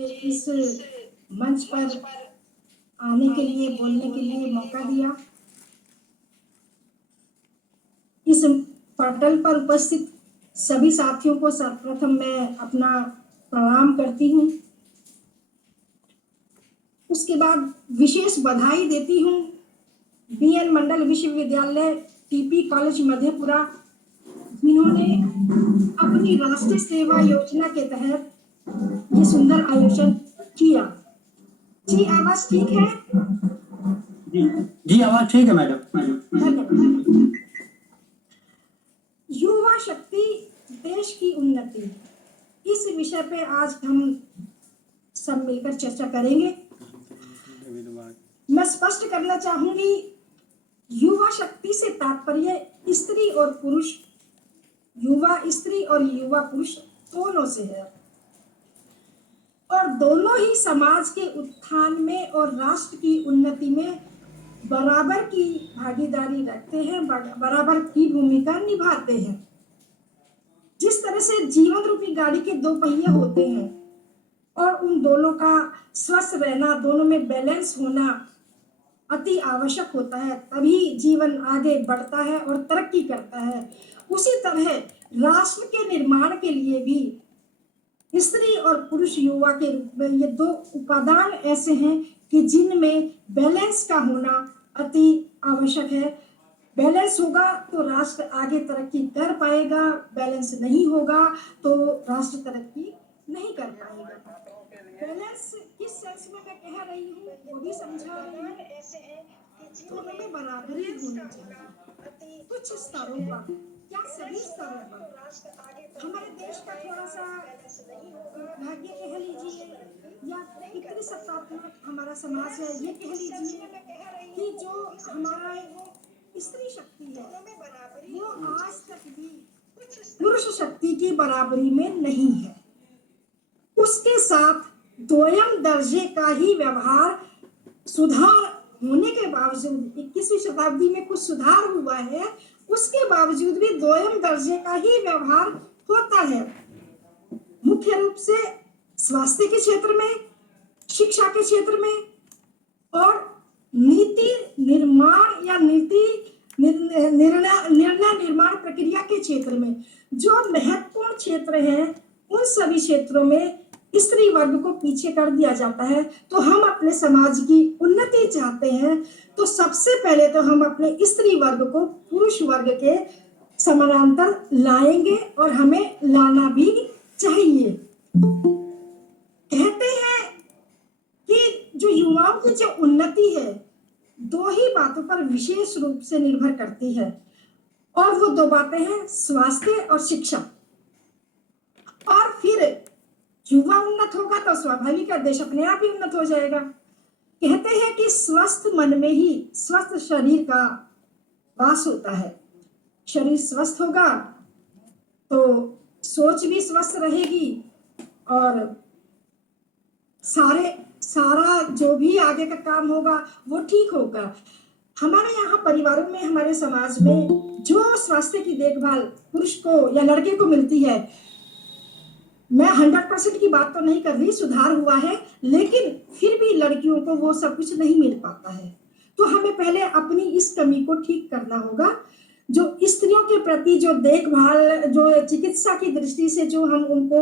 मुझे इस मंच पर आने के लिए, बोलने के लिए मौका दिया। इस पटल पर उपस्थित सभी साथियों को सर्वप्रथम मैं अपना प्रणाम करती हूँ। उसके बाद विशेष बधाई देती हूँ बीएन मंडल विश्वविद्यालय टीपी कॉलेज मधेपुरा, जिन्होंने अपनी राष्ट्रीय सेवा योजना के तहत ये सुंदर आयोजन किया। जी आवाज ठीक है? जी आवाज ठीक है मैडम। युवा शक्ति देश की उन्नति, इस विषय पे आज हम सब मिलकर चर्चा करेंगे। मैं स्पष्ट करना चाहूंगी, युवा शक्ति से तात्पर्य स्त्री और पुरुष, युवा स्त्री और युवा पुरुष दोनों से है, और दोनों ही समाज के उत्थान में और राष्ट्र की उन्नति में बराबर की भागीदारी रखते हैं, बराबर की भूमिका निभाते हैं। जिस तरह से जीवन रूपी गाड़ी के दो पहिए होते हैं और उन दोनों का स्वस्थ रहना, दोनों में बैलेंस होना अति आवश्यक होता है, तभी जीवन आगे बढ़ता है और तरक्की करता है। उसी तरह राष्ट्र के निर्माण के लिए भी स्त्री और पुरुष युवा के रूप में ये दो उपादान ऐसे हैं कि जिनमें बैलेंस का होना अति आवश्यक है। बैलेंस होगा तो राष्ट्र आगे तरक्की कर पाएगा, बैलेंस नहीं होगा तो राष्ट्र तरक्की नहीं कर पाएगा। बैलेंस किस सेंस में मैं कह रही हूँ वो भी समझा रही हूँ। दोनों में बराबरी होनी चाहिए कुछ स्तरों पर, क्या सभी स्तरों पर। हमारे देश का थोड़ा सा भाग्य कह लीजिए या पितृसत्तात्मक हमारा समाज है, ये कह लीजिए कि जो हमारा स्त्री शक्ति है वो आज तक भी पुरुष शक्ति की बराबरी में नहीं है। उसके साथ दोयम दर्जे का ही व्यवहार, सुधार होने के बावजूद 21वीं शताब्दी में कुछ सुधार हुआ है, उसके बावजूद भी दोयम दर्जे का ही व्यवहार होता है। मुख्य रूप से स्वास्थ्य के क्षेत्र में, शिक्षा के क्षेत्र में और नीति निर्माण या निर्णय निर्माण प्रक्रिया के क्षेत्र में जो महत्वपूर्ण क्षेत्र हैं, उन सभी क्षेत्रों में स्त्री वर्ग को पीछे कर दिया जाता है। तो हम अपने समाज की उन्नति चाहते हैं तो सबसे पहले तो हम अपने स्त्री वर्ग को पुरुष वर्ग के समानांतर लाएंगे और हमें लाना भी चाहिए। कहते हैं कि जो युवाओं की जो उन्नति है दो ही बातों पर विशेष रूप से निर्भर करती है, और वो दो बातें हैं स्वास्थ्य और शिक्षा। और फिर युवा उन्नत होगा तो स्वाभाविक है देश अपने आप ही उन्नत हो जाएगा। कहते हैं कि स्वस्थ मन में ही स्वस्थ शरीर का वास होता है। शरीर स्वस्थ होगा तो सोच भी स्वस्थ रहेगी और सारा जो भी आगे का काम होगा वो ठीक होगा। हमारे यहाँ परिवारों में, हमारे समाज में जो स्वास्थ्य की देखभाल पुरुष को या लड़के को मिलती है, मैं 100% की बात तो नहीं कर रही, सुधार हुआ है, लेकिन फिर भी लड़कियों को वो सब कुछ नहीं मिल पाता है। तो हमें पहले अपनी इस कमी को ठीक करना होगा। जो स्त्रियों के प्रति जो देखभाल, जो चिकित्सा की दृष्टि से जो हम उनको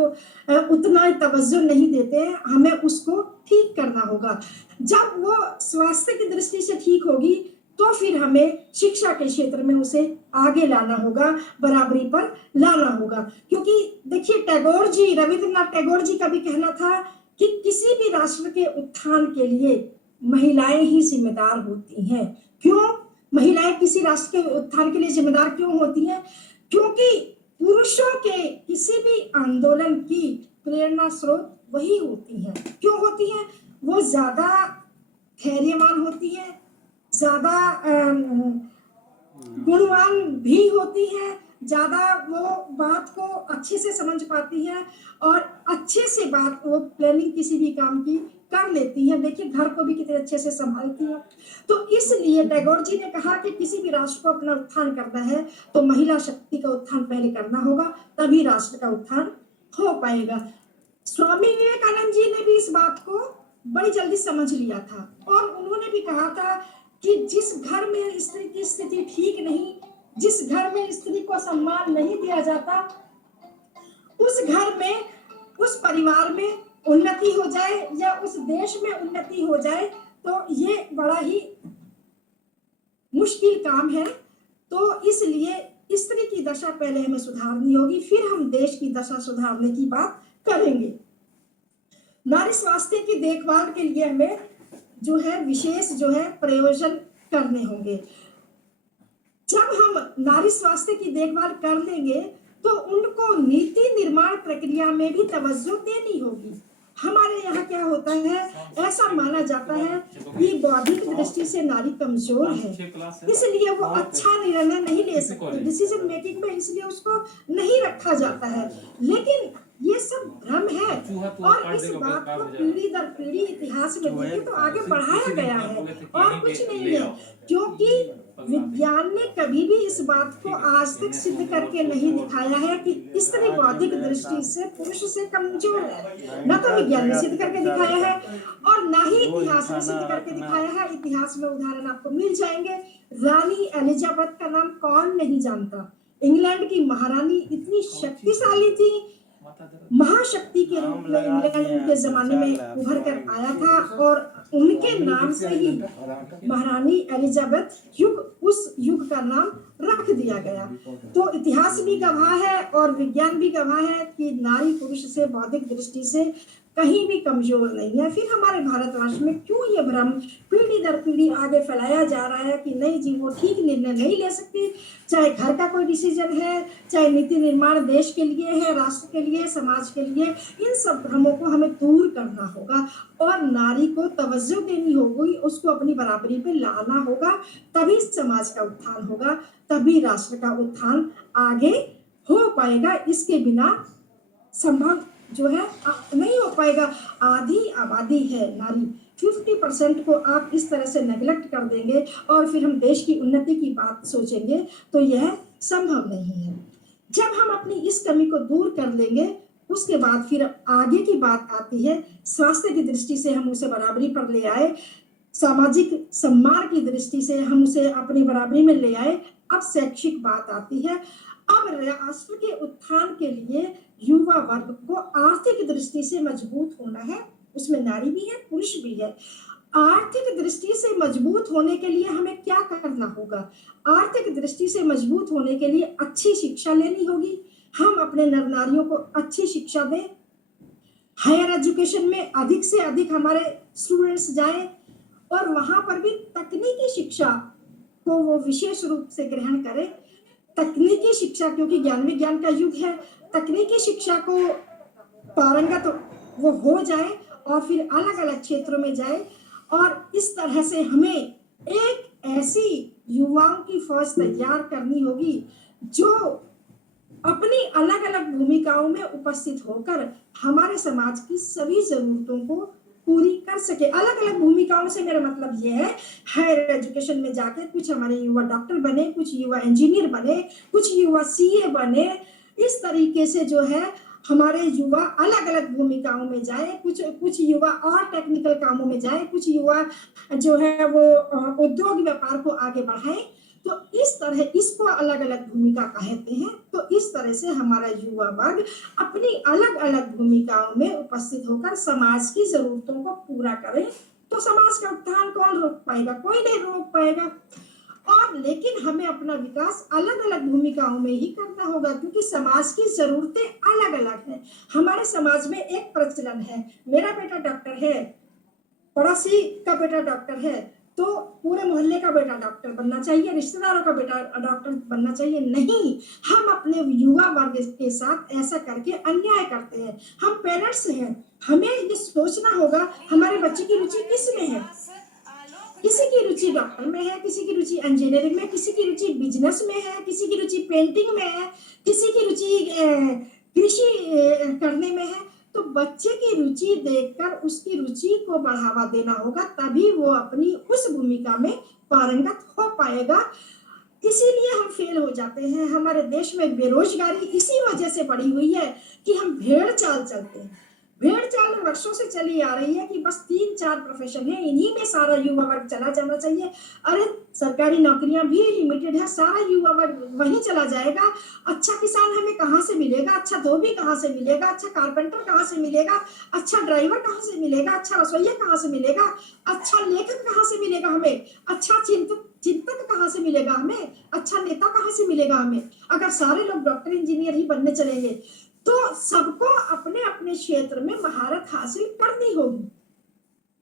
उतना तवज्जो नहीं देते, हमें उसको ठीक करना होगा। जब वो स्वास्थ्य की दृष्टि से ठीक होगी तो फिर हमें शिक्षा के क्षेत्र में उसे आगे लाना होगा, बराबरी पर लाना होगा। क्योंकि देखिए टैगोर जी, रविंद्रनाथ टैगोर जी का भी कहना था कि किसी भी राष्ट्र के उत्थान के लिए महिलाएं ही जिम्मेदार होती हैं। क्यों महिलाएं किसी राष्ट्र के उत्थान के लिए जिम्मेदार क्यों होती हैं? क्योंकि पुरुषों के किसी भी आंदोलन की प्रेरणा स्रोत वही होती हैं। क्यों होती हैं? वो ज्यादा धैर्यवान होती है, ज्यादा गुणवान भी होती है, ज्यादा वो बात को अच्छे से समझ पाती है और अच्छे से बात वो प्लानिंग किसी भी काम की कर लेती है। देखिए घर को भी कितने अच्छे से संभालती है। तो इसलिए टैगोर जी ने कहा कि किसी भी राष्ट्र को अपना उत्थान करना है तो महिला शक्ति का उत्थान पहले करना होगा, तभी राष्ट्र का उत्थान हो पाएगा। स्वामी विवेकानंद जी ने भी इस बड़ी जल्दी समझ लिया था और उन्होंने भी कहा था कि जिस घर में स्त्री की स्थिति ठीक नहीं, जिस घर में स्त्री को सम्मान नहीं दिया जाता, उस घर में, उस परिवार में उन्नति हो जाए या उस देश में उन्नति हो जाए तो ये बड़ा ही मुश्किल काम है। तो इसलिए स्त्री की दशा पहले हमें सुधारनी होगी, फिर हम देश की दशा सुधारने की बात करेंगे। नारी स्वास्थ्य की देखभाल के लिए हमें जो है विशेष जो है प्रयोजन करने होंगे। जब हम नारी स्वास्थ्य की देखभाल कर लेंगे तो उनको नीति निर्माण प्रक्रिया में भी तवज्जो देनी होगी। हमारे यहाँ क्या होता है, ऐसा माना जाता है कि बौद्धिक दृष्टि से नारी कमजोर है, इसलिए वो अच्छा निर्णय नहीं ले सकती डिसीजन मेकिंग में, इसलिए उसको नहीं रखा जाता है। लेकिन ये सब भ्रम है और इस बात को पीढ़ी दर पीढ़ी इतिहास में देखें तो आगे बढ़ाया गया है और कुछ नहीं है, क्योंकि विज्ञान ने कभी भी इस बात को आज तक सिद्ध करके नहीं दिखाया है कि स्त्री बौद्धिक दृष्टि से पुरुष से कमजोर है। न तो विज्ञान ने सिद्ध करके दिखाया है और न ही इतिहास में सिद्ध करके दिखाया है। इतिहास में उदाहरण आपको मिल जाएंगे। रानी एलिजाबेथ का नाम कौन नहीं जानता। इंग्लैंड की महारानी इतनी शक्तिशाली थी, महाशक्ति के रूप में इंग्लैंड के जमाने में उभर कर आया था और उनके नाम से ही महारानी एलिजाबेथ उस युग का नाम रख दिया गया। तो इतिहास भी गवाह है और विज्ञान भी गवाह है कि नारी पुरुष से बौद्धिक दृष्टि से कहीं भी कमजोर नहीं है। फिर हमारे भारतवर्ष में क्यों ये भ्रम पीढ़ी दर पीढ़ी आगे फैलाया जा रहा है कि नहीं जी वो ठीक निर्णय नहीं ले सकती, चाहे घर का कोई डिसीजन है, चाहे नीति निर्माण देश के लिए है, राष्ट्र के लिए, समाज के लिए। इन सब भ्रमों को हमें दूर करना होगा और नारी को तवज्जो देनी होगी, उसको अपनी बराबरी पे लाना होगा, तभी समाज का उत्थान होगा, तभी राष्ट्र का उत्थान आगे हो पाएगा। इसके बिना संभव जो है नहीं हो पाएगा। आधी आबादी है नारी, 50% को आप इस तरह से नेग्लेक्ट कर देंगे और फिर हम देश की उन्नति की बात सोचेंगे तो यह संभव नहीं है। जब हम अपनी इस कमी को दूर कर लेंगे उसके बाद फिर आगे की बात आती है। स्वास्थ्य की दृष्टि से हम उसे बराबरी पर ले आए, सामाजिक सम्मान की दृष्टि से हम उसे अपनी बराबरी में ले आए। अब शैक्षिक बात आती है। अब राष्ट्र के उत्थान के लिए युवा वर्ग को आर्थिक दृष्टि से मजबूत होना है, उसमें नारी भी है पुरुष भी है। आर्थिक दृष्टि से मजबूत होने के लिए हमें क्या करना होगा? आर्थिक दृष्टि से मजबूत होने के लिए अच्छी शिक्षा लेनी होगी। हम अपने नर नारियों को अच्छी शिक्षा दें, हायर एजुकेशन में अधिक से अधिक हमारे स्टूडेंट्स जाएं और वहां पर भी तकनीकी शिक्षा को वो विशेष रूप से ग्रहण करें। तकनीकी शिक्षा, क्योंकि ज्ञान विज्ञान का युग है, तकनीकी शिक्षा को पारंगत वो हो जाए और फिर अलग अलग क्षेत्रों में जाए और इस तरह से हमें एक ऐसी युवाओं की फौज तैयार करनी होगी जो अपनी अलग अलग भूमिकाओं में उपस्थित होकर हमारे समाज की सभी जरूरतों को पूरी कर सके। अलग अलग भूमिकाओं से मेरा मतलब ये है, हायर एजुकेशन में जाके कुछ हमारे युवा डॉक्टर बने, कुछ युवा इंजीनियर बने, कुछ युवा सीए बने। इस तरीके से जो है हमारे युवा अलग अलग भूमिकाओं में जाए, कुछ युवा और टेक्निकल कामों में जाए, कुछ युवा जो है वो उद्योग व्यापार को आगे बढ़ाए। तो इस तरह इसको अलग अलग भूमिका कहते हैं। तो इस तरह से हमारा युवा वर्ग अपनी अलग अलग भूमिकाओं में उपस्थित होकर समाज की जरूरतों को पूरा करे तो समाज का उत्थान कौन रोक पाएगा? कोई नहीं रोक पाएगा। और लेकिन हमें अपना विकास अलग अलग भूमिकाओं में ही करना होगा, क्योंकि समाज की जरूरतें अलग अलग हैं। हमारे समाज में एक प्रचलन है, मेरा बेटा डॉक्टर है, पड़ोसी का बेटा डॉक्टर है तो पूरे मोहल्ले का बेटा डॉक्टर बनना चाहिए, रिश्तेदारों का बेटा डॉक्टर बनना चाहिए। नहीं, हम अपने युवा वर्ग के साथ ऐसा करके अन्याय करते हैं। हम पेरेंट्स हैं, हमें ये सोचना होगा हमारे बच्चे की रुचि किस में है। किसी की रुचि डॉक्टर में है, किसी की रुचि इंजीनियरिंग में, किसी की रुचि बिजनेस में है, किसी की रुचि पेंटिंग में है, किसी की रुचि कृषि करने में है। तो बच्चे की रुचि देखकर उसकी रुचि को बढ़ावा देना होगा, तभी वो अपनी उस भूमिका में पारंगत हो पाएगा। इसीलिए हम फेल हो जाते हैं। हमारे देश में बेरोजगारी इसी वजह से बढ़ी हुई है कि हम भेड़ चाल चलते हैं। भेड़ चाल वर्षों से चली आ रही है कि बस 3-4 प्रोफेशन है, इन्हीं में सारा युवा वर्ग चला जाना चाहिए। अरे सरकारी नौकरियां भी लिमिटेड है, सारा युवा वर्ग वहीं चला जाएगा। अच्छा किसान हमें कहाँ से मिलेगा, अच्छा धोबी कहाँ से मिलेगा, अच्छा कारपेंटर कहाँ से मिलेगा, अच्छा ड्राइवर कहाँ से मिलेगा, अच्छा रसोइया कहाँ से मिलेगा, अच्छा लेखक कहाँ से मिलेगा हमें, अच्छा चिंतक कहाँ से मिलेगा हमें, अच्छा नेता कहाँ से मिलेगा हमें। अगर सारे लोग डॉक्टर इंजीनियर ही बनने चलेंगे तो सबको अपने अपने क्षेत्र में महारत हासिल करनी होगी।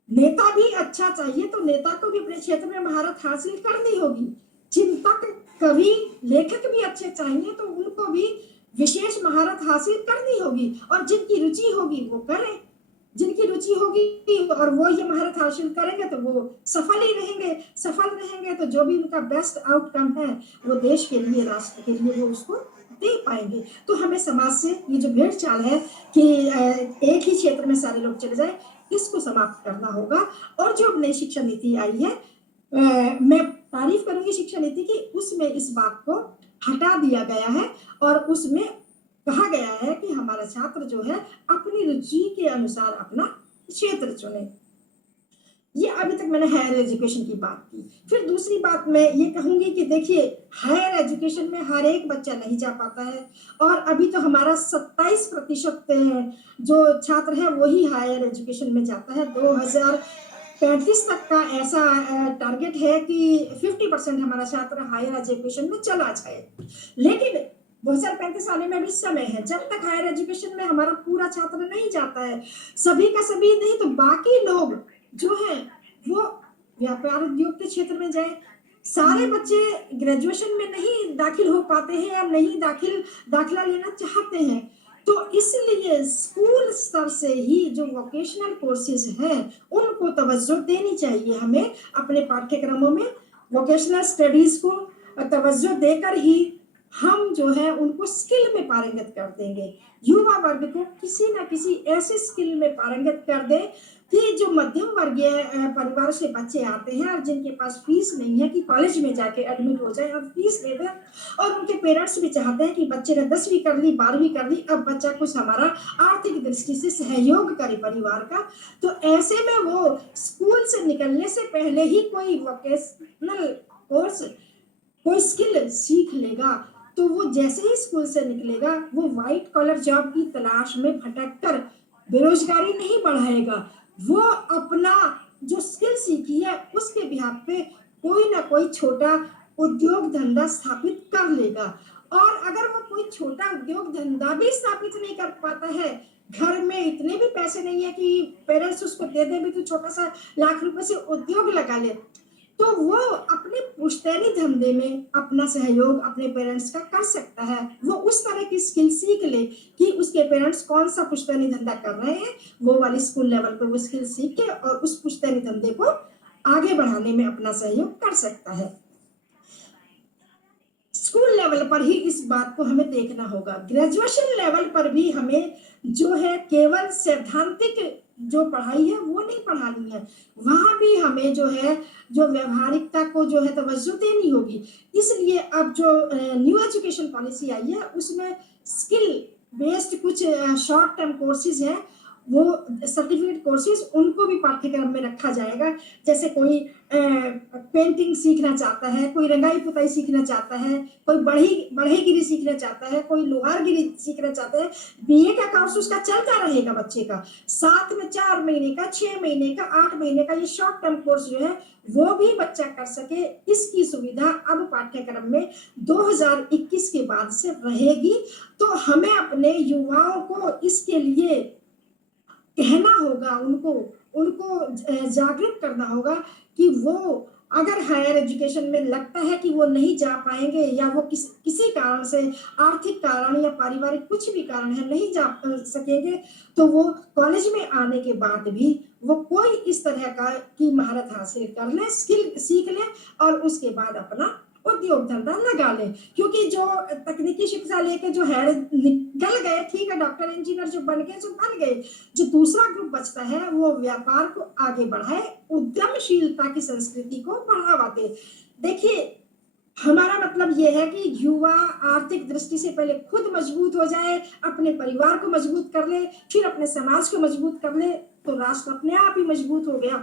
नेता भी अच्छा चाहिए तो नेता को भी अपने क्षेत्र में महारत हासिल करनी होगी। चिंतक, कवि, लेखक भी अच्छे चाहिए तो उनको भी विशेष महारत हासिल करनी होगी, और जिनकी रुचि होगी वो करें, जिनकी रुचि होगी और वो ये महारत हासिल करेंगे तो वो सफल ही रहेंगे। सफल रहेंगे तो जो भी उनका बेस्ट आउटकम है वो देश के लिए, राष्ट्र के लिए वो उसको दे पाएंगे। तो हमें समाज से ये जो भेड़ चाल है कि एक ही क्षेत्र में सारे लोग चले जाए, इसको समाप्त करना होगा। और जो नई शिक्षा नीति आई है, मैं तारीफ करूंगी शिक्षा नीति की, उसमें इस बात को हटा दिया गया है और उसमें कहा गया है कि हमारा छात्र जो है अपनी रुचि के अनुसार अपना क्षेत्र चुने। ये अभी तक मैंने हायर एजुकेशन की बात की। फिर दूसरी बात मैं ये कहूंगी कि देखिए, हायर एजुकेशन में हर एक बच्चा नहीं जा पाता है, और अभी तो हमारा 27% जो छात्र है वही हायर एजुकेशन में जाता है। 2035 तक का ऐसा टारगेट है कि 50% हमारा छात्र हायर एजुकेशन में चला जाए। लेकिन 2035 आने में भी समय है। जब तक हायर एजुकेशन में हमारा पूरा छात्र नहीं जाता है, सभी का सभी नहीं तो बाकी लोग जो है वो व्यापार उद्योग के क्षेत्र में जाए। सारे बच्चे ग्रेजुएशन में नहीं दाखिल हो पाते हैं या नहीं दाखिला लेना चाहते हैं, तो इसलिए स्कूल स्तर से ही जो वोकेशनल कोर्सेज हैं उनको तवज्जो देनी चाहिए। हमें अपने पाठ्यक्रमों में वोकेशनल स्टडीज को तवज्जो देकर ही हम जो है उनको स्किल में पारंगत कर देंगे। युवा वर्ग को किसी ना किसी ऐसे स्किल में पारंगत कर दे कि जो मध्यम वर्गीय परिवार से बच्चे आते हैं और जिनके पास फीस नहीं है कि कॉलेज में जाके एडमिट हो जाए और फीस दे दें, और उनके पेरेंट्स भी चाहते हैं कि बच्चे ने 10वीं कर ली, 12वीं कर ली, अब बच्चा कुछ हमारा आर्थिक दृष्टि से सहयोग करे परिवार का, तो ऐसे में वो स्कूल से निकलने से पहले ही कोई वोकेशनल कोर्स, कोई स्किल सीख लेगा। तो वो जैसे ही स्कूल से निकलेगा वो व्हाइट कॉलर जॉब की तलाश में भटक कर बेरोजगारी नहीं बढ़ाएगा, वो अपना जो स्किल सीखी है उसके बिहाफ पे कोई ना कोई छोटा उद्योग धंधा स्थापित कर लेगा। और अगर वो कोई छोटा उद्योग धंधा भी स्थापित नहीं कर पाता है, घर में इतने भी पैसे नहीं है कि पेरेंट्स उसको दे दे भी तो छोटा सा लाख रुपए से उद्योग लगा ले, तो वो अपने पुश्तैनी धंधे में अपना सहयोग अपने पेरेंट्स का कर सकता है। वो उस तरह की स्किल सीख ले कि उसके पेरेंट्स कौन सा पुश्तैनी धंधा कर रहे हैं, वो वाली स्कूल लेवल पे वो स्किल सीख के और उस पुश्तैनी धंधे को आगे बढ़ाने में अपना सहयोग कर सकता है। स्कूल लेवल पर ही इस बात को हमें देखना होगा। ग्रेजुएशन लेवल पर भी हमें जो है केवल सैद्धांतिक जो पढ़ाई है वो नहीं पढ़ानी है, वहां भी हमें जो है जो व्यवहारिकता को जो है तवज्जो देनी होगी। इसलिए अब जो न्यू एजुकेशन पॉलिसी आई है उसमें स्किल बेस्ड कुछ शॉर्ट टर्म कोर्सेज हैं, वो सर्टिफिकेट कोर्सेज उनको भी पाठ्यक्रम में रखा जाएगा। जैसे कोई पेंटिंग सीखना चाहता है, कोई रंगाई पुताई सीखना चाहता है, कोई बढ़ईगिरी सीखना चाहता है, कोई लोहारगिरी सीखना चाहता है, बीए का कोर्स उसका चलता रहेगा बच्चे का, साथ में 4 महीने का, 6 महीने का, 8 महीने का ये शॉर्ट टर्म कोर्स जो है वो भी बच्चा कर सके, इसकी सुविधा अब पाठ्यक्रम में 2021 के बाद से रहेगी। तो हमें अपने युवाओं को इसके लिए कहना होगा, उनको उनको जागृत करना होगा कि वो अगर हायर एजुकेशन में लगता है कि वो नहीं जा पाएंगे या वो किसी कारण से, आर्थिक कारण या पारिवारिक कुछ भी कारण है नहीं जा सकेंगे, तो वो कॉलेज में आने के बाद भी वो कोई इस तरह का की महारत हासिल कर ले, स्किल सीख ले और उसके बाद अपना उद्योग धंधा लगा ले। क्योंकि जो तकनीकी शिक्षा लेके जो है निकल गए, ठीक है, डॉक्टर इंजीनियर जो बन गए, जो बन गए, जो दूसरा ग्रुप बचता है वो व्यापार को आगे बढ़ाए, उद्यमशीलता की संस्कृति को बढ़ावा दे। देखिए, हमारा मतलब ये है कि युवा आर्थिक दृष्टि से पहले खुद मजबूत हो जाए, अपने परिवार को मजबूत कर ले, फिर अपने समाज को मजबूत कर ले, तो राष्ट्र अपने आप ही मजबूत हो गया।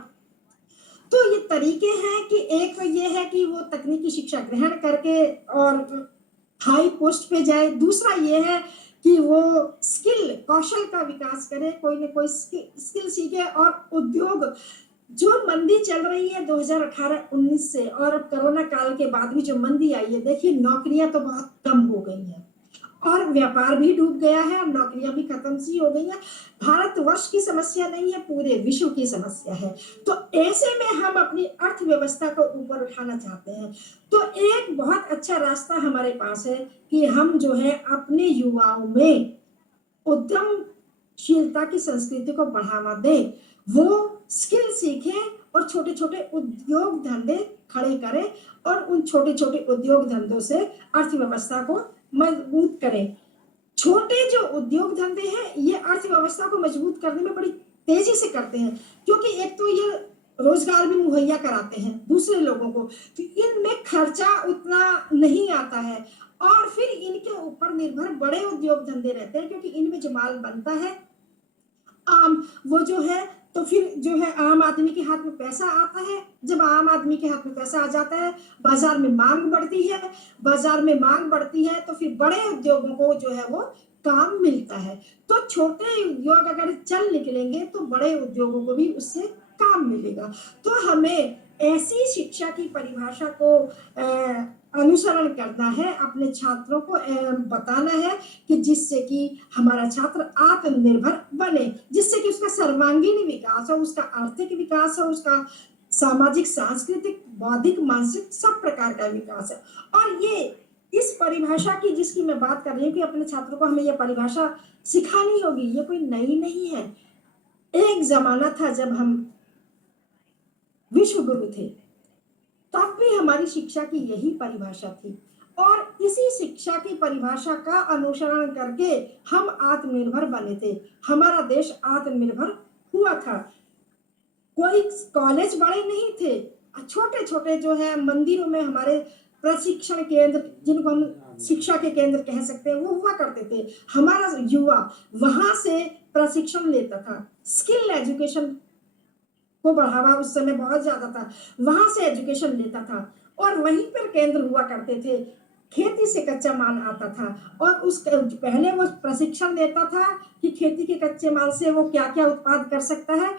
तो ये तरीके हैं कि एक तो ये है कि वो तकनीकी शिक्षा ग्रहण करके और हाई पोस्ट पे जाए। दूसरा ये है कि वो स्किल कौशल का विकास करे, कोई ना कोई स्किल सीखे। और उद्योग, जो मंदी चल रही है 2018-19 से और अब कोरोना काल के बाद भी जो मंदी आई है, देखिए नौकरियां तो बहुत कम हो गई हैं और व्यापार भी डूब गया है और नौकरियां भी खत्म सी हो गई हैं। भारतवर्ष की समस्या नहीं है, पूरे विश्व की समस्या है। तो ऐसे में हम अपनी अर्थव्यवस्था को ऊपर उठाना चाहते हैं, तो एक बहुत अच्छा रास्ता हमारे पास है कि हम जो है अपने युवाओं में उद्यमशीलता की संस्कृति को बढ़ावा दें। वो स्किल सीखें और छोटे छोटे उद्योग धंधे खड़े करें और उन छोटे छोटे उद्योग धंधों से अर्थव्यवस्था को मजबूत करें। छोटे जो उद्योग धंधे हैं ये अर्थव्यवस्था को मजबूत करने में बड़ी तेजी से करते हैं, क्योंकि एक तो ये रोजगार भी मुहैया कराते हैं दूसरे लोगों को, तो इनमें खर्चा उतना नहीं आता है। और फिर इनके ऊपर निर्भर बड़े उद्योग धंधे रहते हैं, क्योंकि इनमें जो माल बनता है आम, वो जो है तो फिर जो है आम आदमी के हाथ में पैसा आता है। जब आम आदमी के हाथ में पैसा आ जाता है, बाजार में मांग बढ़ती है, बाजार में मांग बढ़ती है, तो फिर बड़े उद्योगों को जो है वो काम मिलता है। तो छोटे उद्योग अगर चल निकलेंगे तो बड़े उद्योगों को भी उससे काम मिलेगा। तो हमें ऐसी शिक्षा की परिभाषा को अनुसरण करना है, अपने छात्रों को बताना है कि जिससे कि हमारा छात्र आत्मनिर्भर बने, जिससे कि उसका सर्वांगीण विकास हो, उसका आर्थिक विकास हो, उसका सामाजिक सांस्कृतिक बौद्धिक मानसिक सब प्रकार का विकास है। और ये इस परिभाषा की जिसकी मैं बात कर रही हूँ कि अपने छात्रों को हमें यह परिभाषा सिखानी होगी, ये कोई नई नहीं है। एक जमाना था जब हम विश्व गुरु थे, तब भी हमारी शिक्षा की यही परिभाषा थी और इसी शिक्षा की परिभाषा का अनुसरण करके हम आत्मनिर्भर बने थे। हमारा देश आत्मनिर्भर हुआ था। कोई कॉलेज बड़े नहीं थे, छोटे छोटे जो है मंदिरों में हमारे प्रशिक्षण केंद्र, जिनको हम शिक्षा के केंद्र कह सकते हैं, वो हुआ करते थे। हमारा युवा वहां से प्रशिक्षण लेता था। स्किल एजुकेशन को बढ़ावा उस समय बहुत ज्यादा था, वहां से एजुकेशन लेता था और वहीं पर केंद्र हुआ करते थे। खेती से कच्चा माल आता था और उस पहले वो प्रशिक्षण देता था कि खेती के कच्चे माल से वो क्या क्या उत्पाद कर सकता है।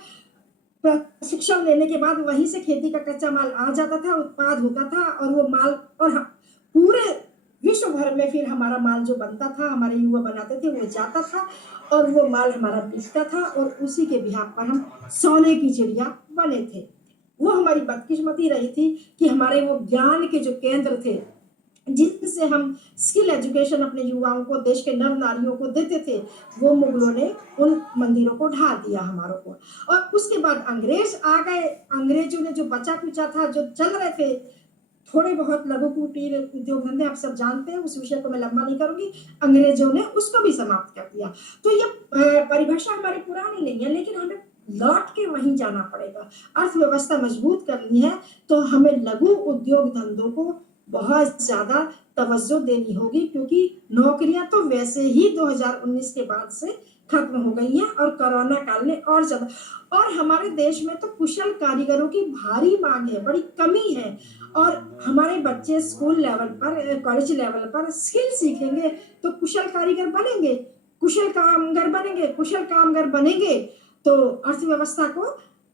प्रशिक्षण लेने के बाद वहीं से खेती का कच्चा माल आ जाता था, उत्पाद होता था और वो माल और पूरे विश्व भर में फिर हमारा माल जो बनता था, हमारे युवा बनाते थे, वो जाता था और वो माल हमारा बिकता था और उसी के बिहाफ पर हम सोने की चिड़िया बने थे। वो हमारी बदकिस्मती रही थी कि हमारे वो ज्ञान के जो केंद्र थे, जिनसे हम स्किल एजुकेशन अपने युवाओं को, देश के नर नारियों को देते थे, वो मुगलों ने उन मंदिरों को ढा दिया हमारों को। और उसके बाद अंग्रेज आ गए। अंग्रेजों ने जो बचा कुचा था, जो चल रहे थे थोड़े बहुत लघु कुटीर उद्योग धंधे, आप सब जानते हैं, उस विषय को मैं लंबा नहीं करूंगी, अंग्रेजों ने उसको भी समाप्त कर दिया। तो ये परिभाषा हमारी पुरानी नहीं है, लेकिन हमें लौट के वहीं जाना पड़ेगा। अर्थव्यवस्था मजबूत करनी है तो हमें लघु उद्योग धंधों को बहुत ज्यादा तवज्जो देनी होगी, क्योंकि नौकरियां तो वैसे ही 2019 के बाद से खत्म हो गई हैं और कोरोना काल में और ज्यादा। और हमारे देश में तो कुशल कारीगरों की भारी मांग है, बड़ी कमी है। और हमारे बच्चे स्कूल लेवल पर, कॉलेज लेवल पर स्किल सीखेंगे तो कुशल कारीगर बनेंगे, कुशल कामगार बनेंगे, कुशल कामगार बनेंगे तो अर्थव्यवस्था को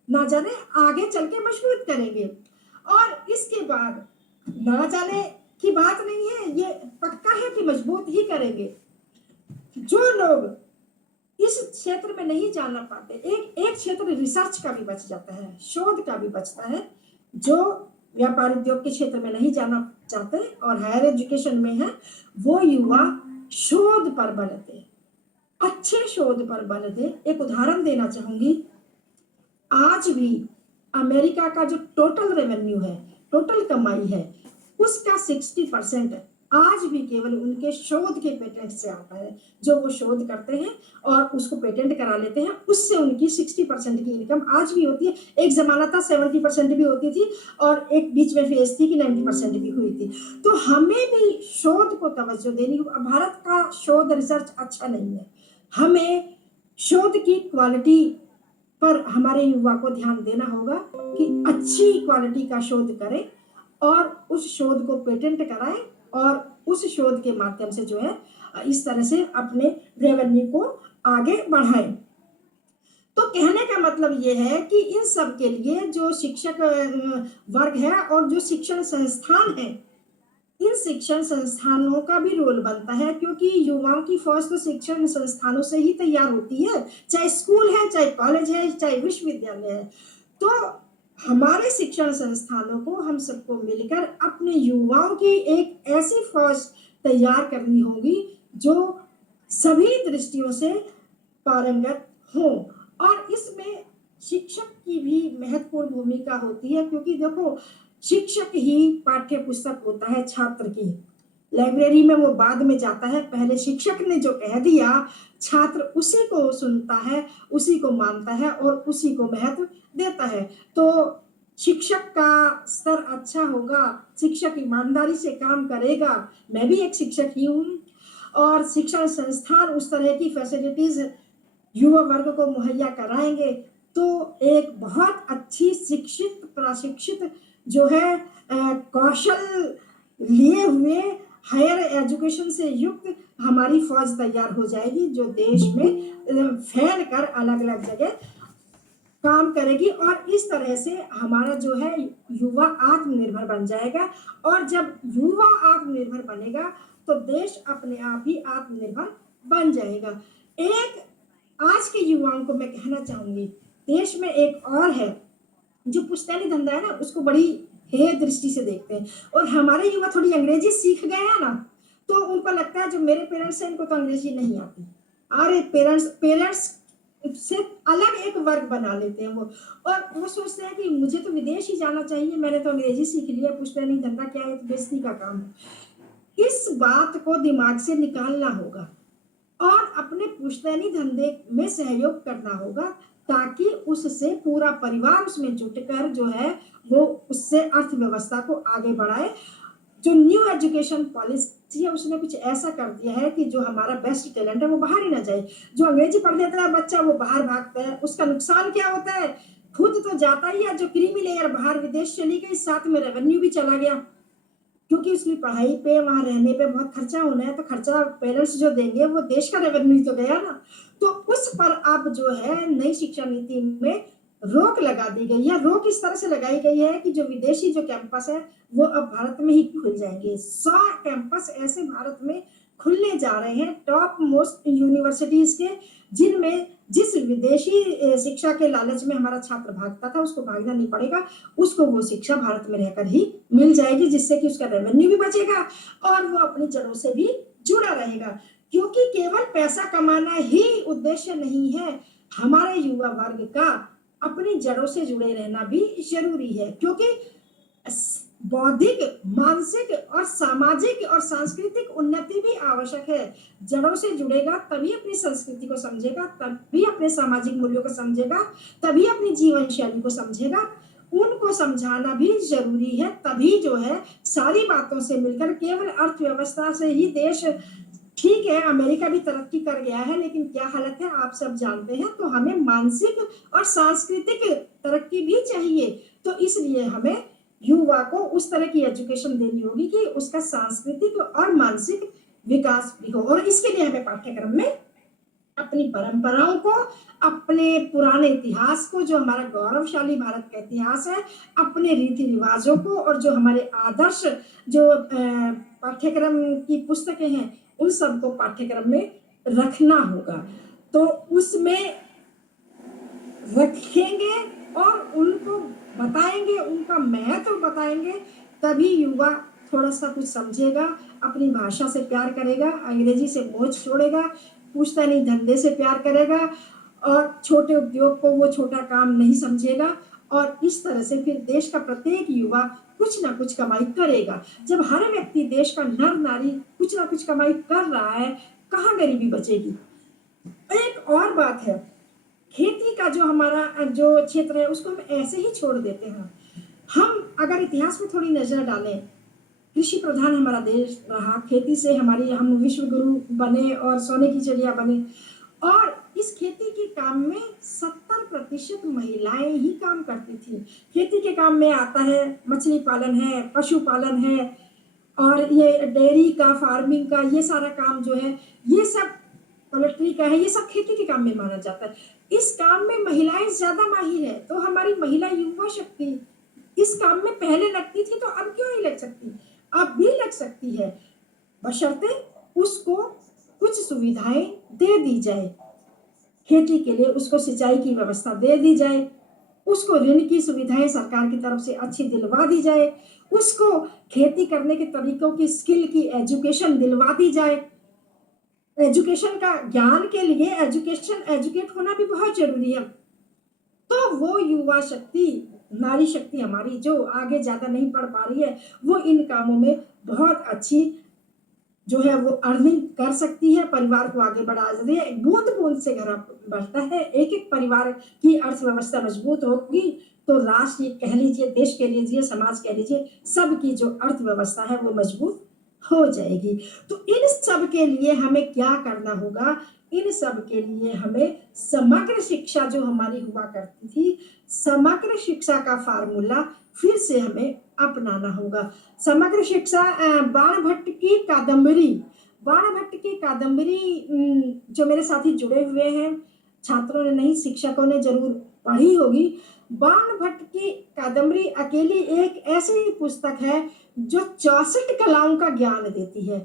ना जाने आगे चल के मजबूत करेंगे। और इसके बाद ना जाने की बात नहीं है, ये पक्का है कि मजबूत ही करेंगे। जो लोग इस क्षेत्र में नहीं जाना पाते, एक क्षेत्र रिसर्च का भी बच जाता है, शोध का भी बचता है। जो व्यापार उद्योग के क्षेत्र में नहीं जाना चाहते और हायर एजुकेशन में है, वो युवा शोध पर बल दे, अच्छे शोध पर बल दे। एक उदाहरण देना चाहूंगी, आज भी अमेरिका का जो टोटल रेवेन्यू है, टोटल कमाई है, उसका 60% आज भी केवल उनके शोध के पेटेंट से आता है। जो वो शोध करते हैं और उसको पेटेंट करा लेते हैं, उससे उनकी 60% की इनकम आज भी होती है। एक ज़माना था 70% भी होती थी और एक बीच में फेज़ थी कि 90% भी हुई थी। तो हमें भी शोध को तवज्जो देनी होगी। भारत का शोध रिसर्च अच्छा नहीं है। हमें शोध की क्वालिटी पर हमारे युवा को ध्यान देना होगा कि अच्छी क्वालिटी का शोध करें और उस शोध को पेटेंट कराएं और उस शोध के माध्यम से जो है इस तरह से अपने रेवेन्यू को आगे बढ़ाएं। तो कहने का मतलब ये है कि इन सब के लिए जो शिक्षक वर्ग है और जो शिक्षण संस्थान है, इन शिक्षण संस्थानों का भी रोल बनता है, क्योंकि युवाओं की फौज तो शिक्षण संस्थानों से ही तैयार होती है, चाहे स्कूल है, चाहे कॉलेज है, चाहे विश्वविद्यालय है। तो हमारे शिक्षण संस्थानों को हम सबको मिलकर अपने युवाओं की एक ऐसी फौज तैयार करनी होगी जो सभी दृष्टियों से पारंगत हो। और इसमें शिक्षक की भी महत्वपूर्ण भूमिका होती है, क्योंकि देखो शिक्षक ही पाठ्य पुस्तक होता है छात्र की। लाइब्रेरी में वो बाद में जाता है, पहले शिक्षक ने जो कह दिया छात्र उसी को सुनता है, उसी को मानता है और उसी को महत्व देता है। तो शिक्षक का स्तर अच्छा होगा, शिक्षक ईमानदारी से काम करेगा। मैं भी एक शिक्षक ही हूँ और शिक्षण संस्थान उस तरह की फैसिलिटीज युवा वर्ग को मुहैया कराएंगे तो एक बहुत अच्छी शिक्षित प्रशिक्षित जो है कौशल लिए हुए हायर एजुकेशन से युक्त हमारी फौज तैयार हो जाएगी, जो देश में फैल कर अलग अलग जगह काम करेगी। और इस तरह से हमारा जो है युवा आत्मनिर्भर बन जाएगा। और जब युवा आत्मनिर्भर बनेगा तो देश अपने आप ही आत्मनिर्भर बन जाएगा। एक आज के युवाओं को मैं कहना चाहूंगी, देश में एक और है जो पुश्तैनी धंधा है ना, उसको बड़ी हेय दृष्टि से देखते हैं। और हमारे युवा थोड़ी अंग्रेजी सीख गए हैं ना, तो उनको लगता है जो मेरे पेरेंट्स हैं इनको तो अंग्रेजी नहीं आती। अरे पेरेंट्स से अलग एक वर्ग बना लेते हैं वो, और वो सोचते हैं कि मुझे तो विदेश ही जाना चाहिए, मैंने तो अंग्रेजी सीख लिया, पुश्तैनी धंधा क्या है, तो बेइज्जती का काम है। इस बात को दिमाग से निकालना होगा और अपने पुश्तैनी धंधे में सहयोग करना होगा, ताकि उससे पूरा परिवार उसमें जुटकर जो है वो उससे अर्थव्यवस्था को आगे बढ़ाए। जो न्यू एजुकेशन पॉलिसी है उसने कुछ ऐसा कर दिया है कि जो हमारा बेस्ट टैलेंट है वो बाहर ही ना जाए। जो अंग्रेजी पढ़ लेता है बच्चा वो बाहर भागता है, उसका नुकसान क्या होता है, खुद तो जाता ही है, जो क्रीमी लेयर बाहर विदेश चली गई, साथ में रेवेन्यू भी चला गया, क्योंकि उसकी पढ़ाई पे वहां रहने पे बहुत खर्चा होना है, तो खर्चा पेरेंट्स जो देंगे वो देश का रेवेन्यू तो गया ना। तो उस पर अब जो है नई शिक्षा नीति में रोक लगा दी गई है। रोक इस तरह से लगाई गई है कि जो विदेशी जो कैंपस है वो अब भारत में ही खुल जाएंगे। 100 कैंपस ऐसे भारत में खुलने जा रहे हैं, टॉप मोस्ट यूनिवर्सिटीज के, जिनमें जिस विदेशी शिक्षा के लालच में हमारा छात्र भागता था उसको भागना नहीं पड़ेगा, उसको वो शिक्षा भारत में रहकर ही मिल जाएगी, जिससे कि उसका रेवेन्यू भी बचेगा और वो अपनी जड़ों से भी जुड़ा रहेगा। क्योंकि केवल पैसा कमाना ही उद्देश्य नहीं है, हमारे युवा वर्ग का अपनी जड़ों से जुड़े रहना भी जरूरी है। क्योंकि बौद्धिक, मानसिक और सामाजिक और सांस्कृतिक उन्नति भी आवश्यक है। जड़ों से जुड़ेगा तभी अपनी संस्कृति को समझेगा, तभी अपने सामाजिक मूल्यों को समझेगा, तभी अपनी जीवन शैली को समझेगा। उनको समझाना भी जरूरी है, तभी जो है सारी बातों से मिलकर, केवल अर्थव्यवस्था से ही देश, ठीक है अमेरिका भी तरक्की कर गया है लेकिन क्या हालत है आप सब जानते हैं। तो हमें मानसिक और सांस्कृतिक तरक्की भी चाहिए। तो इसलिए हमें युवा को उस तरह की एजुकेशन देनी होगी कि उसका सांस्कृतिक और मानसिक विकास भी हो। और इसके लिए हमें पाठ्यक्रम में अपनी परंपराओं को, अपने पुराने इतिहास को, जो हमारा गौरवशाली भारत का इतिहास है, अपने रीति रिवाजों को, और जो हमारे आदर्श जो पाठ्यक्रम की पुस्तकें हैं उन सबको पाठ्यक्रम में रखना होगा। तो उसमें रखेंगे और उनको बताएंगे, उनका महत्व बताएंगे, तभी युवा थोड़ा सा कुछ समझेगा, अपनी भाषा से प्यार करेगा, अंग्रेजी से मोह छोड़ेगा, पुश्तैनी धंधे से प्यार करेगा और छोटे उद्योग को वो छोटा काम नहीं समझेगा और इस तरह से फिर देश का प्रत्येक युवा कुछ ना कुछ कमाई करेगा। जब हर व्यक्ति देश का नर नारी कुछ ना कुछ कमाई कर रहा है, कहाँ गरीबी बचेगी। एक और बात है, खेती का जो हमारा जो क्षेत्र है उसको हम ऐसे ही छोड़ देते हैं। हम अगर इतिहास में थोड़ी नजर डालें, कृषि प्रधान हमारा देश रहा, खेती से हमारी हम विश्व गुरु बने और सोने की चिड़िया बने, और इस खेती के काम में 70% महिलाएं ही काम करती थी। खेती के काम में आता है मछली पालन है, पशुपालन है, और ये डेयरी का, फार्मिंग का, ये सारा काम जो है, ये सब पोल्ट्री का है, ये सब खेती के काम में माना जाता है। इस काम में महिलाएं ज्यादा माहिर है, तो हमारी महिला युवा शक्ति इस काम में पहले लगती थी, तो अब क्यों नहीं लग सकती, अब भी लग सकती है, बशर्ते उसको कुछ सुविधाएं दे दी जाए। खेती के लिए उसको सिंचाई की व्यवस्था दे दी जाए, उसको ऋण की सुविधाएं सरकार की तरफ से अच्छी दिलवा दी जाए, उसको खेती करने के तरीकों की स्किल की एजुकेशन दिलवा दी जाए। एजुकेशन का ज्ञान के लिए एजुकेट होना भी बहुत जरूरी है। तो वो युवा शक्ति, नारी शक्ति हमारी जो आगे ज्यादा नहीं पढ़ पा रही है, वो इन कामों में बहुत अच्छी जो है वो अर्निंग कर सकती है, परिवार को आगे बढ़ा सकती है। बूंद बूंद से घर बढ़ता है, एक एक परिवार की अर्थव्यवस्था मजबूत होगी तो राष्ट्र कह लीजिए, देश कह लीजिए, समाज कह लीजिए, सबकी जो अर्थव्यवस्था है वो मजबूत हो जाएगी। तो इन सब के लिए हमें क्या करना होगा, इन सब के लिए हमें समग्र शिक्षा जो हमारी हुआ करती थी, समग्र शिक्षा का फार्मूला फिर से हमें अपनाना होगा। समग्र शिक्षा बाणभट्ट की कादम्बरी, बाणभट्ट की कादम्बरी जो मेरे साथी जुड़े हुए हैं, छात्रों ने नहीं, शिक्षकों ने जरूर पढ़ी होगी। बाणभट्ट की कादम्बरी अकेली एक ऐसी पुस्तक है जो 64 कलाओं का ज्ञान देती है,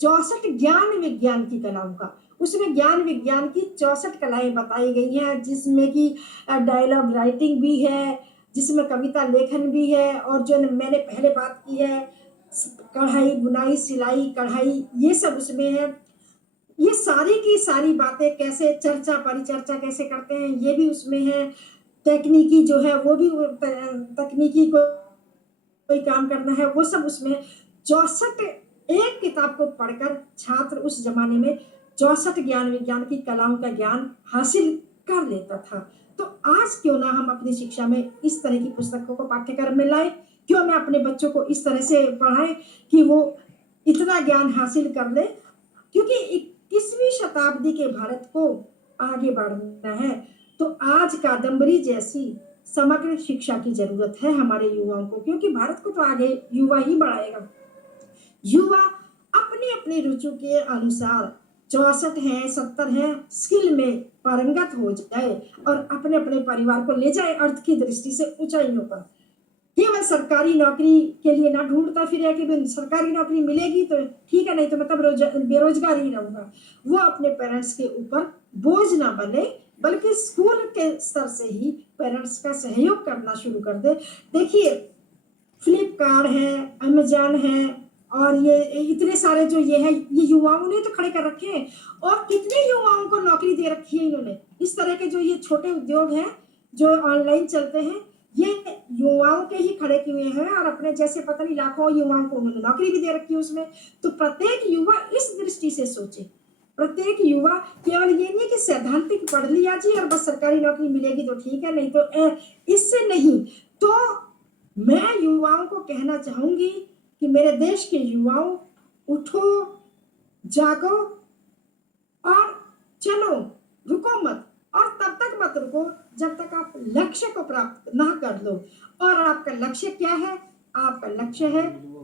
64 ज्ञान विज्ञान की कलाओं का। उसमें ज्ञान विज्ञान की 64 कलाएं बताई गई हैं, जिसमें कि डायलॉग राइटिंग भी है, जिसमें कविता लेखन भी है, और जो मैंने पहले बात की है कढ़ाई बुनाई सिलाई कढ़ाई, ये सब उसमें है। ये सारी की सारी बातें, कैसे चर्चा परिचर्चा कैसे करते हैं, ये भी उसमें है। तकनीकी जो है वो भी, तकनीकी को कोई काम करना है वो सब उसमें। 64 एक किताब को पढ़कर छात्र उस जमाने में 64 ज्ञान विज्ञान की कलाओं का ज्ञान हासिल कर लेता था। तो आज क्यों ना हम अपनी शिक्षा में इस तरह की पुस्तकों को पाठ्यक्रम में लाए, क्यों ना अपने बच्चों को इस तरह से पढ़ाएं कि वो इतना ज्ञान हासिल कर ले, क्योंकि 21वीं शताब्दी के भारत को आगे बढ़ना है। तो आज कादम्बरी जैसी समग्र शिक्षा की जरूरत है हमारे युवाओं को, क्योंकि भारत को तो आगे युवा ही बढ़ाएगा। युवा अपनी अपनी रुचि के अनुसार 64 है 70 है स्किल में पारंगत हो जाए और अपने अपने परिवार को ले जाए अर्थ की दृष्टि से ऊंचाइयों पर। केवल सरकारी नौकरी के लिए ना ढूंढता फिरे कि सरकारी नौकरी मिलेगी तो ठीक है, नहीं तो मतलब बेरोजगार ही रहूंगा। वो अपने पेरेंट्स के ऊपर बोझ ना बने, बल्कि स्कूल के स्तर से ही पेरेंट्स का सहयोग करना शुरू कर दे। देखिए, फ्लिपकार्ट है, अमेजॉन है, और ये इतने सारे जो ये है, ये युवाओं ने तो खड़े कर रखे हैं, और कितने युवाओं को नौकरी दे रखी है इन्होंने। इस तरह के जो ये छोटे उद्योग हैं जो ऑनलाइन चलते हैं, ये युवाओं के ही खड़े किए हैं, और अपने जैसे पता नहीं लाखों युवाओं को उन्होंने नौकरी भी दे रखी है उसमें। तो प्रत्येक युवा इस दृष्टि से सोचे, प्रत्येक युवा केवल ये नहीं कि सैद्धांतिक पढ़ लिया जी और बस सरकारी नौकरी मिलेगी तो ठीक है, नहीं तो इससे नहीं। तो मैं युवाओं को कहना चाहूंगी कि मेरे देश के युवाओं, उठो, जागो और चलो, रुको मत, और तब तक मत रुको जब तक आप लक्ष्य को प्राप्त ना कर लो। और आपका लक्ष्य क्या है? आपका लक्ष्य है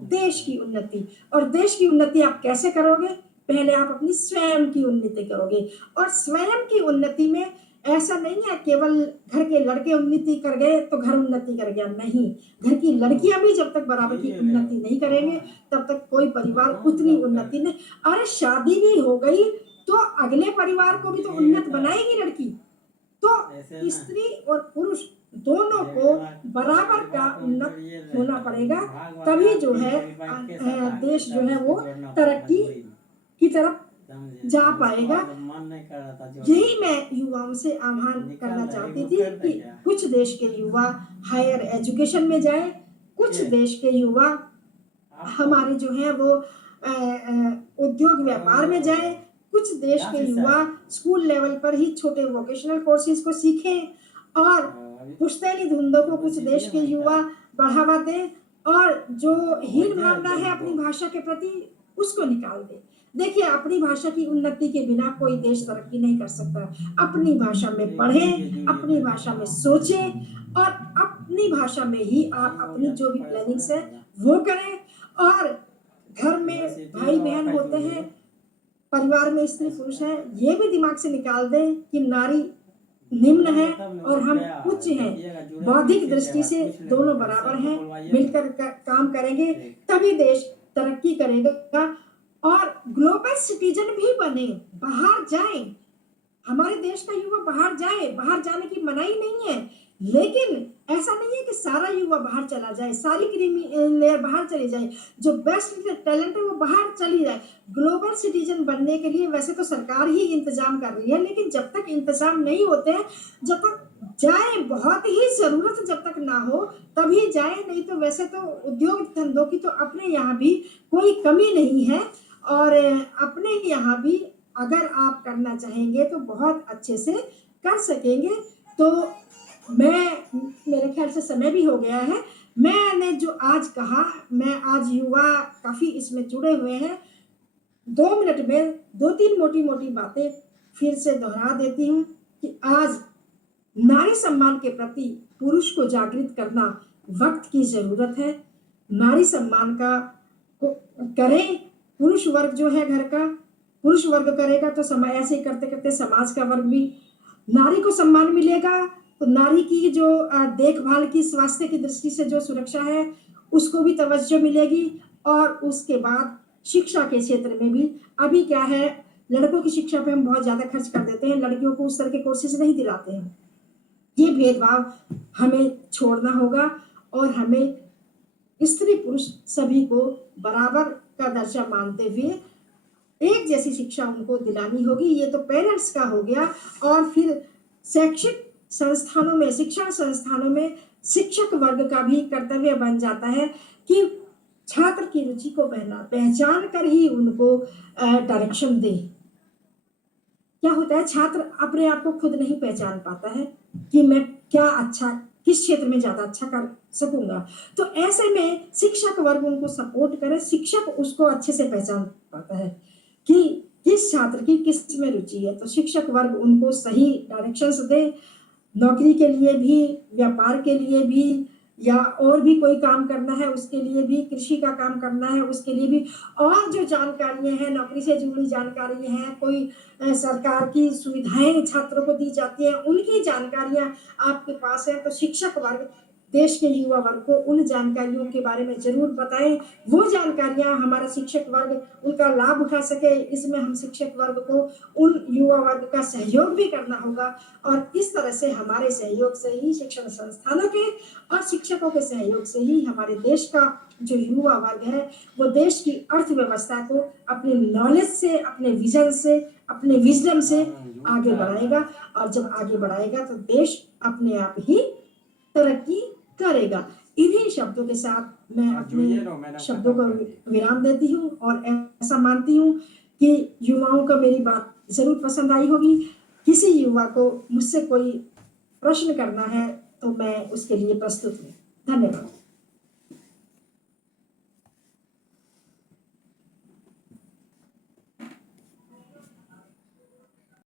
देश की उन्नति। और देश की उन्नति आप कैसे करोगे? पहले आप अपनी स्वयं की उन्नति करोगे, और स्वयं की उन्नति में ऐसा नहीं है केवल घर के लड़के उन्नति कर गए तो घर उन्नति कर गया, नहीं। घर की लड़कियां भी जब तक बराबर की उन्नति नहीं करेंगे तब तक कोई परिवार उतनी उन्नति नहीं। अरे शादी भी हो गई तो अगले परिवार को भी तो उन्नत बनाएगी लड़की। तो स्त्री और पुरुष दोनों को बराबर का उन्नत होना पड़ेगा, तभी जो है देश जो है वो तरक्की की तरफ जा पाएगा। मन नहीं कर रहा था जो यही मैं युवाओं से आह्वान करना चाहती थी कि कुछ देश के युवा हायर एजुकेशन में जाए, कुछ देश के युवा हमारे जो है वो उद्योग व्यापार में जाए, कुछ देश के युवा स्कूल लेवल पर ही छोटे वोकेशनल कोर्सेज को सीखें और पुश्तैनी धुंधों को कुछ देश के युवा बढ़ावा दें और जो हीन भावना है अपनी भाषा के प्रति उसको निकाल दें। देखिए, अपनी भाषा की उन्नति के बिना कोई देश तरक्की नहीं कर सकता। अपनी भाषा में पढ़ें, अपनी भाषा में सोचें और अपनी भाषा में ही आप अपनी जो भी प्लानिंग्स है वो करें। और घर में भाई बहन होते हैं, परिवार में स्त्री पुरुष है, ये भी दिमाग से निकाल दें कि नारी निम्न है और हम उच्च हैं। बौद्धिक दृष्टि से दोनों बराबर हैं, मिलकर काम करेंगे तभी देश तरक्की करेगा और ग्लोबल सिटीजन भी बने, बाहर जाए। हमारे देश का युवा बाहर जाए, बाहर जाने की मनाही नहीं है, लेकिन ऐसा नहीं है कि सारा युवा बाहर चला जाए, सारी क्रीमी लेयर बाहर चली जाए, जो बेस्ट टैलेंट है वो बाहर चली जाए। ग्लोबल सिटीजन बनने के लिए वैसे तो सरकार ही इंतजाम कर रही है, लेकिन जब तक इंतजाम नहीं होते हैं, जब तक जाए, बहुत ही जरूरत जब तक ना हो तभी जाए, नहीं तो वैसे तो उद्योग धंधों की तो अपने यहाँ भी कोई कमी नहीं है और अपने यहाँ भी अगर आप करना चाहेंगे तो बहुत अच्छे से कर सकेंगे। तो मेरे ख्याल से समय भी हो गया है। मैंने जो आज कहा, मैं आज युवा काफी इसमें जुड़े हुए हैं, 2 मिनट में 2-3 मोटी मोटी बातें फिर से दोहरा देती हूँ कि आज नारी सम्मान के प्रति पुरुष को जागृत करना वक्त की जरूरत है। नारी सम्मान का करें, पुरुष वर्ग जो है घर का, पुरुष वर्ग करेगा तो समाज, ऐसे ही करते करते समाज का वर्ग भी, नारी को सम्मान मिलेगा तो नारी की जो देखभाल की, स्वास्थ्य की दृष्टि से जो सुरक्षा है उसको भी तवज्जो मिलेगी। और उसके बाद शिक्षा के क्षेत्र में भी, अभी क्या है, लड़कों की शिक्षा पे हम बहुत ज्यादा खर्च कर देते हैं, लड़कियों को उस तरह के कोर्सेज नहीं दिलाते हैं। ये भेदभाव हमें छोड़ना होगा और हमें स्त्री पुरुष सभी को बराबर का दर्जा मानते हुए एक जैसी शिक्षा उनको दिलानी होगी। ये तो पेरेंट्स का हो गया। और फिर शैक्षिक संस्थानों में, शिक्षण संस्थानों में शिक्षक वर्ग का भी कर्तव्य बन जाता है कि छात्र की रुचि को पहचान कर ही उनको डायरेक्शन दे। क्या होता है, छात्र अपने आप को खुद नहीं पहचान पाता है कि मैं क्या अच्छा, किस क्षेत्र में ज्यादा अच्छा कर सकूंगा। तो ऐसे में शिक्षक वर्ग उनको सपोर्ट करे, शिक्षक उसको अच्छे से पहचान पाता है कि किस छात्र की किस में रुचि है, तो शिक्षक वर्ग उनको सही डायरेक्शंस दे। नौकरी के लिए भी, व्यापार के लिए भी, या और भी कोई काम करना है उसके लिए भी, कृषि का काम करना है उसके लिए भी, और जो जानकारियां हैं, नौकरी से जुड़ी जानकारियां हैं, कोई सरकार की सुविधाएं छात्रों को दी जाती है, उनकी जानकारियां आपके पास है तो शिक्षक वर्ग देश के युवा वर्ग को उन जानकारियों के बारे में जरूर बताएं। वो जानकारियां हमारा शिक्षक वर्ग उनका लाभ उठा सके, इसमें हम शिक्षक वर्ग को, उन युवा वर्ग का सहयोग भी करना होगा। और इस तरह से हमारे सहयोग से ही, शिक्षण संस्थानों के और शिक्षकों के सहयोग से ही हमारे देश का जो युवा वर्ग है वो देश की अर्थव्यवस्था को अपने नॉलेज से, अपने विजन से, अपने विजडम से आगे बढ़ाएगा। और जब आगे बढ़ाएगा तो देश अपने आप ही तरक्की करेगा। इन्हीं शब्दों के साथ मैं अपने शब्दों को विराम देती हूँ और ऐसा मानती हूँ कि युवाओं को मेरी बात जरूर पसंद आई होगी। किसी युवा को मुझसे कोई प्रश्न करना है तो मैं उसके लिए प्रस्तुत हूँ। धन्यवाद।